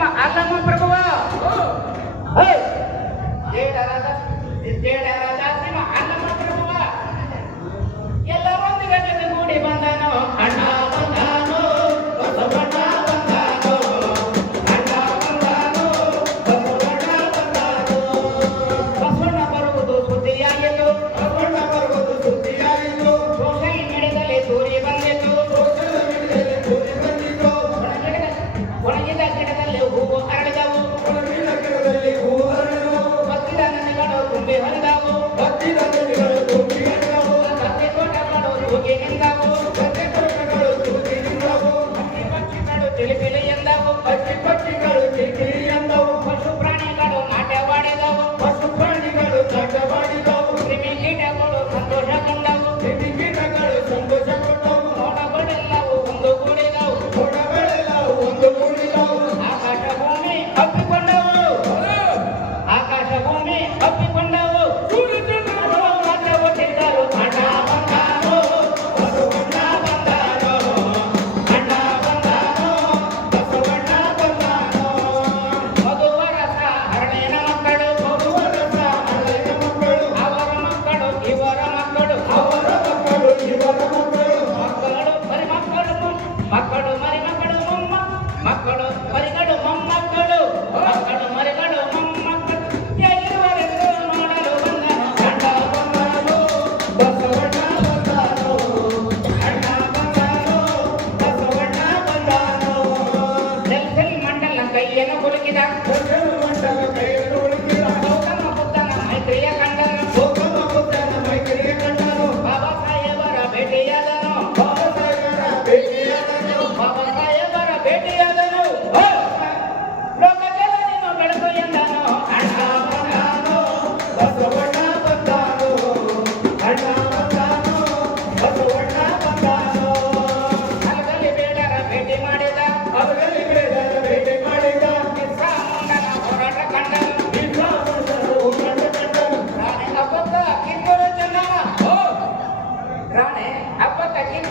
agama agama Prabowo. Oh. tiene que మీద தானே அப்ப தக்கின்